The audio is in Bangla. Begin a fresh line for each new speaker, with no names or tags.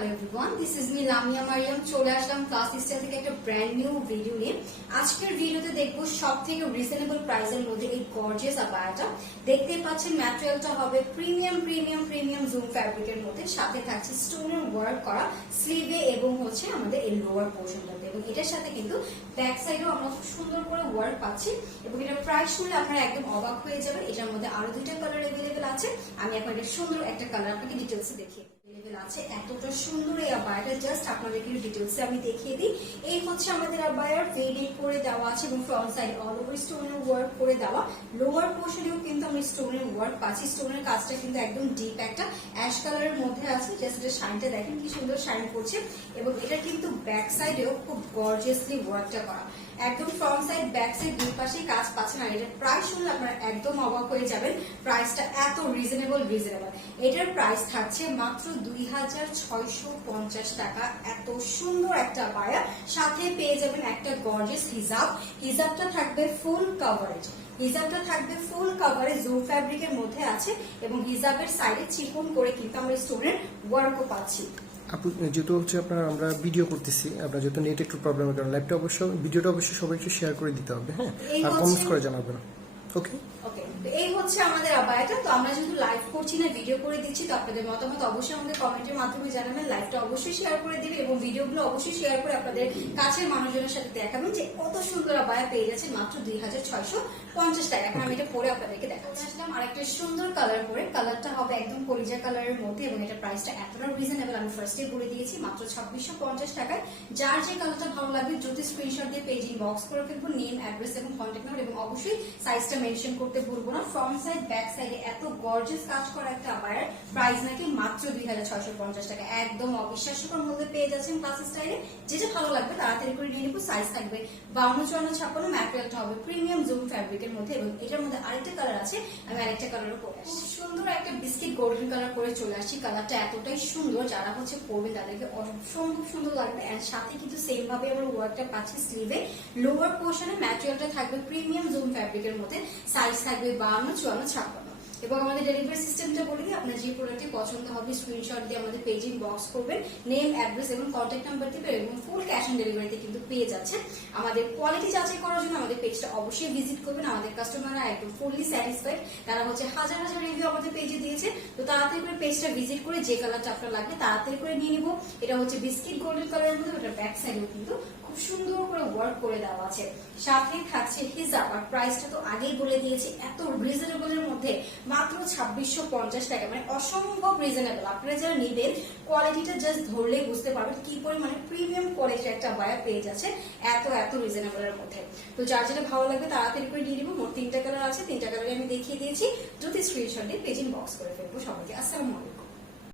Hello everyone this is me Lamia Mariyam চলে আসলাম ক্লাস স্টাইল থেকে একটা ব্র্যান্ড নিউ ভিডিও নিয়ে। আজকের ভিডিওতে দেখব সব থেকে রিজনেবল প্রাইসের মধ্যে এই গর্জিয়াস আবায়াটা দেখতে পাচ্ছেন ম্যাটেরিয়ালটা হবে প্রিমিয়াম প্রিমিয়াম প্রিমিয়াম জুম ফ্যাব্রিকের মধ্যে। সাথে থাকছে স্টোনের ওয়ার্ক করা স্লিভে এবং হচ্ছে আমাদের এই লোয়ার পোর্শনটাতে এবং এটার সাথে কিন্তু ব্যাক সাইডেও আমরা খুব সুন্দর করে ওয়ার্ক পাচ্ছি। এবং এটা প্রাইস শুনলে আপনারা একদম অবাক হয়ে যাবেন। এটার মধ্যে আরও দুইটা কালার এভেলেবেল আছে। আমি এখন এটা সুন্দর একটা কালার আপনাকে ডিটেলসে দেখিয়ে এভেলেবেল আছে। এতটা সুন্দর এই আবায়াটা জাস্ট আপনাদেরকে ডিটেলসে আমি দেখিয়ে দিই। এই হচ্ছে আমাদের আবায়ার ফেডিং করে দেওয়া আছে এবং ফ্রন্ট সাইড অল ওভার স্টোনের ওয়ার্ক করে দেওয়া। লোয়ার পোর্শনেও কিন্তু আমি স্টোনের ওয়ার্ক পাচ্ছি। স্টোনের কাজটা কিন্তু একদম ডিপ একটা। অ্যাশ কালারের মধ্যে আছে। জাস্ট এটা শাইনটা দেখেন কি সুন্দর শাইন করছে। এবং এটা কিন্তু ব্যাক সাইডেও খুব গর্জিয়াসলি ওয়ার্কটা করা। একদম ফ্রন্ট সাইড ব্যাক সাইড দুই পাশেই কাজ পাচ্ছেন আর এটার প্রাইস শুনলে আপনারা একদম অবাক হয়ে যাবেন। প্রাইসটা এত রিজনেবল রিজনেবল এটার প্রাইস থাকছে মাত্র দুই হাজার ছয়শো পঞ্চাশ টাকা। এত সুন্দর একটা বায়া সাথে পেয়ে যাবেন একটা গর্জেস হিজাব। হিজাবটা থাকবে ফুল কভারেজ হিজাবটা থাকবে ফুল কাভারে জো ফ্যাব্রিকের মধ্যে আছে এবং হিজাবের সাইডে চিকন করে কিন্তু আমরা স্টোনের ওয়ার্কও পাচ্ছি।
যেহেতু হচ্ছে আপনার আমরা ভিডিও করতেছি আপনার যেহেতু নেট একটু প্রবলেমের কারণে লাইভটা অবশ্য ভিডিওটা অবশ্যই সবাই একটু শেয়ার করে দিতে হবে হ্যাঁ? আর কমেন্টস করে জানাবেন। ওকে
ওকে এই হচ্ছে আমাদের আবায়াটা তো আমরা যেহেতু লাইভ করছি না ভিডিও করে দিচ্ছি, তো আপনাদের মতামত অবশ্যই আমাদের কমেন্টের মাধ্যমে জানাবেন। লাইভটা অবশ্যই শেয়ার করে দিবে এবং ভিডিওগুলো অবশ্যই শেয়ার করে আপনাদের কাছের মানুষজনের সাথে দেখাবেন যে কত সুন্দর আবায়া পেয়ে যাচ্ছেন মাত্র দুই হাজার ছয়শো পঞ্চাশ টাকা। এখন আমি এটা পরে আপনাদেরকে দেখাচ্ছি। আসলাম আরেকটা সুন্দর কালার করে কালারটা হবে একদম কলিজা কালারের মধ্যে এবং এটা প্রাইসটা এতটা রিজনেবল আমি ফার্স্টে বলে দিয়েছি, মাত্র ছাব্বিশশো পঞ্চাশ টাকায়। যার যে কালারটা ভালো লাগবে যদি স্ক্রিনশট দিয়ে পেজিং বক্স করে ফেলব নেম অ্যাড্রেস এবং কন্ট্যাক্ট নাম্বার এবং অবশ্যই সাইজটা মেনশন করতে ভুলবো না ফ্রন্ট সাইড ব্যাক সাইডে এত গর্জিয়াস কাজ করা একটা আবায়ের প্রাইস নাকি মাত্র দুই হাজার ছয়শো পঞ্চাশ টাকা। একদম অবিশ্বাস্যকর মধ্যে পেয়ে যাচ্ছেন ক্লাস স্টাইলে যেটা ভালো লাগবে তাড়াতাড়ি করে নিয়ে নিবো সাইজ থাকবে বাউন্ন, চুয়ান্ন, ছাপ্পান্ন ম্যাটেরিয়ালটা হবে প্রিমিয়াম জুম ফ্যাব্রিকের মধ্যে এবং এটার মধ্যে আরেকটা কালার আছে, আমি আরেকটা কালারও পরে আসছি। সুন্দর একটা বিস্কিট গোল্ডেন কালার করে চলে আসছি কালারটা এতটাই সুন্দর, যারা হচ্ছে পরবে তাদেরকে অসম্ভব সুন্দর লাগবে। এন্ড সাথে কিন্তু সেম ভাবে আমরা ওয়ার্কটা পাচ্ছি স্লিভে লোয়ার পোর্শনে ম্যাটেরিয়ালটা থাকবে প্রিমিয়াম জুম ফ্যাব্রিকের মধ্যে সাইজ থাকবে বাউন্ন চুয়ান্ন ছাপ্পান্ন এবং আমাদের ডেলিভারি সিস্টেমটা বলে দিই, আপনার যে প্রোডাক্টটি পছন্দ হবে স্ক্রিনশট দিয়ে আমাদের পেজিং বক্স করবেন নেম অ্যাড্রেস এবং কন্ট্যাক্ট নাম্বার দিবেন এবং ফুল ক্যাশ অন ডেলিভারিতে কিন্তু পেয়ে যাচ্ছেন। আমাদের কোয়ালিটি যাচাই করার জন্য আমাদের পেজটা অবশ্যই ভিজিট করবেন, আমাদের কাস্টমাররা একদম ফুললি স্যাটিসফাইড তারা হচ্ছে হাজার হাজার রিভিউ আমাদের পেজে দিয়েছে, তো তাড়াতাড়ি করে পেজটা ভিজিট করে যে কালারটা আপনার লাগবে, তাড়াতাড়ি করে নিয়ে নিব। এটা হচ্ছে বিস্কিট গোল্ডেন কালারের মধ্যে, ওটা ব্যাক সাইডেও কিন্তু খুব সুন্দর করে ওয়ার্ক করে দেওয়া আছে। সাথে থাকছে হিজাব, আর প্রাইসটা তো আগেই বলে দিয়েছি, এত রিজনেবলের মধ্যে মাত্র ছাব্বিশশো পঞ্চাশ টাকা। মানে অসম্ভব রিজনেবল আপনারা যারা নিবেন কোয়ালিটিটা জাস্ট ধরলেই বুঝতে পারবেন কি পরিমাণে প্রিমিয়াম কোয়ালিটির একটা বায়া পেয়ে যাচ্ছে এত এত রিজনেবলের মধ্যে। তো যার যেটা ভালো লাগবে তাড়াতাড়ি করে নিয়ে নিবো মোট তিনটা কালার আছে, তিনটা কালারে আমি দেখিয়ে দিয়েছি। যদি স্ক্রিনশট দিয়ে পেজিং বক্স করে ফেলব সবাইকে। আসসালামু আলাইকুম।